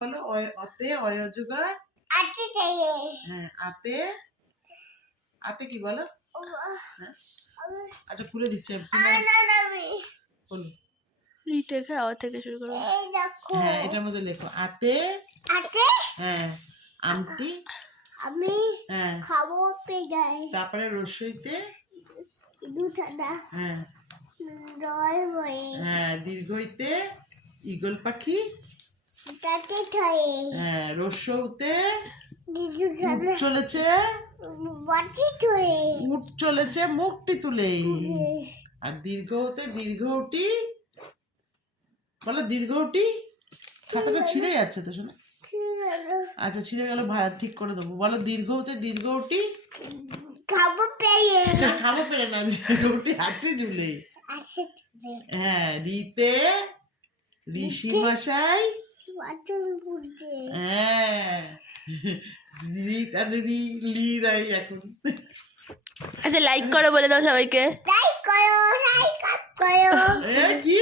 বলো অতে অজগর। হ্যাঁ আতে আতে কি বলো? হ্যাঁ? আচ্ছা খুলে দিচ্ছি বলো। রিটেক হ্যাঁ থেকে শুরু করো। হ্যাঁ এটার মধ্যে লেখো আতে। হ্যাঁ আমটি আমি হ্যাঁ খাবো পেয়ে তারপরে রসইতে দুঠানা হ্যাঁ দল বয়ে হ্যাঁ দীর্ঘইতে ঈগল পাখি তাতে খাই হ্যাঁ রসৌতে উট দুঠানা চলেছে বাটি ধরে উট চলেছে মুখটি তুলে। আর দীর্ঘতে দীর্ঘটি বলো দীর্ঘটি। খাতাটা ছিঁড়ে যাচ্ছে তো শোনা। আচ্ছা ছিঁড়ে গেল ঠিক করে দেবো। বলো দীর্ঘতে দীর্ঘটি খাবো পেয়ে খাবো পেরে না দীর্ঘটি আছে ঝুলে। হ্যাঁ রিতে ঋষি মশাই বাথরুম পুড়ছে হ্যাঁ রি তাহলে লি রাই এখন। আচ্ছা লাইক করো বলে দাও সবাইকে। লাইক করো লাইক করো কি